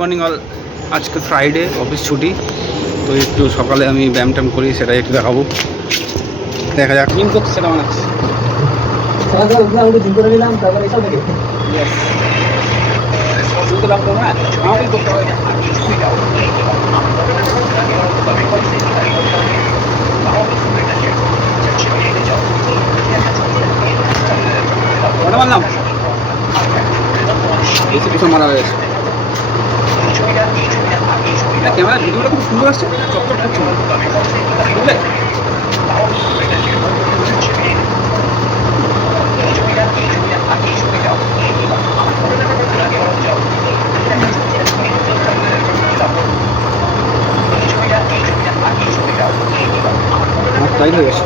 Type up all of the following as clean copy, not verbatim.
Morning all. আজকে Friday, office ছুটি, তো একটু সকালে আমি ব্যায়াম ট্যাম করি, সেটাই একটু দেখাবো। দেখা যাক জিম করছি, সেটা বানাচ্ছি। জিম করে নিলাম, তারপরে এসব দেখে আমাকেই করতে হবে। ওটা মারলাম, বেশি কিছু মারা হয়েছে। ক্যামেরা ভিডিওটা খুব সুন্দর আসছে, চকচক করছে, বুঝলে? তাই হয়ে গেছে।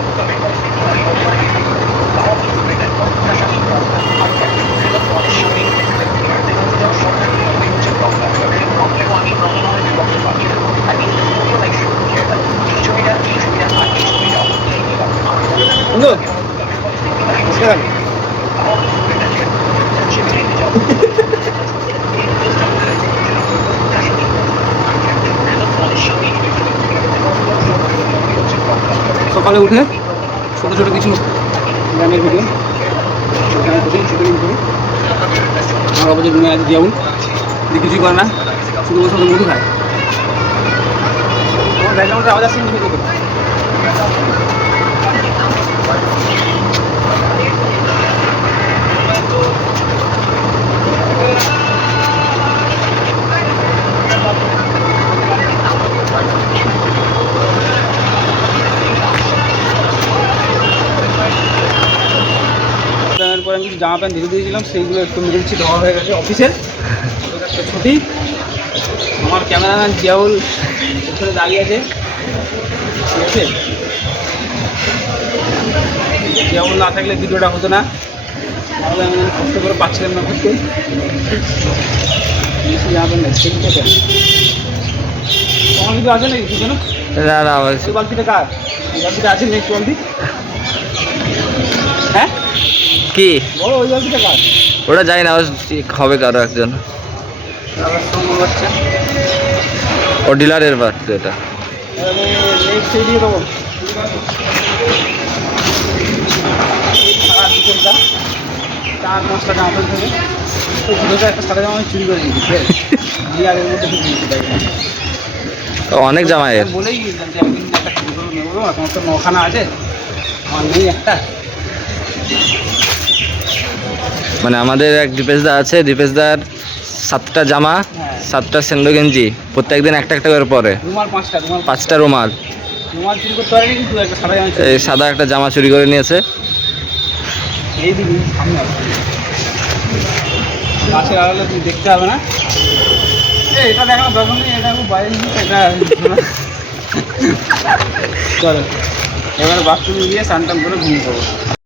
সকালে উঠে ছোটো ছোটো কিছু ব্যায়ামের ভিডিও করি। আমার অবশ্যই রুমে আছে যেমন কিছুই করে না, শুধু বসে মধু খায়। আমার ব্যাকগ্রাউন্ডে আওয়াজ আসছে কিন্তু পরে আমি কিছু জামা প্যান্ট ধুয়ে দিয়েছিলাম, সেইগুলো একটু মেরে দিচ্ছি, ধোয়া হয়ে গেছে। অফিসের একটা ছুটি। আমার ক্যামেরাম্যান জিয়াউল ওখানে দাঁড়িয়ে আছে, ঠিক আছে? জিয়াউল না থাকলে ভিডিওটা হতো না, তাহলে আমি কষ্ট করে পাচ্ছিলাম না করতে। বেশি জামা প্যান্ট নেই, ঠিক আছে? তোমার কিছু আছে নাকি কিছু না? বালতিটা কার? বালতিটা আছে নেক্সট বালতি? হ্যাঁ কি বলো, ওই বালতিটা কার? ওটা যাই না, হবে কারো একজন, ও ডিলারের বাচ্চা। এটা দিয়ে দেবো। চার পাঁচটা জামা প্যান্ট থাকে, ওই দুটোটা একটা সাদা জামা আমি চুরি করে দিয়েছি, দিয়ে আর এর মধ্যে অনেক জামা এর। বলেই গিয়েছিলাম যে একদিন একটা চুরি করে নেবো, তোমার তো নখানা আছে, আমার নেই একটা। মানে আমাদের এক দীপেশদা আছে, দীপেশদার 7টা জামা, 7টা সেন্ডো গেঞ্জি, প্রত্যেকদিন একটা একটা করে পরে। রুমাল 5টা রুমাল চুরি করতে পারেনি, কিন্তু একটা সাদা জামা, এই সাদা একটা জামা চুরি করে নিয়েছে। এই দিবি সামনে গাছের আড়ালে তুমি দেখতে হবে না। এটা দেখানো দরকার নেই, এটা খুব বাইরে জিনিস, এটা চলো এবার বাথরুমে গিয়ে স্নান টান করে ঘুমিয়ে পড়বো।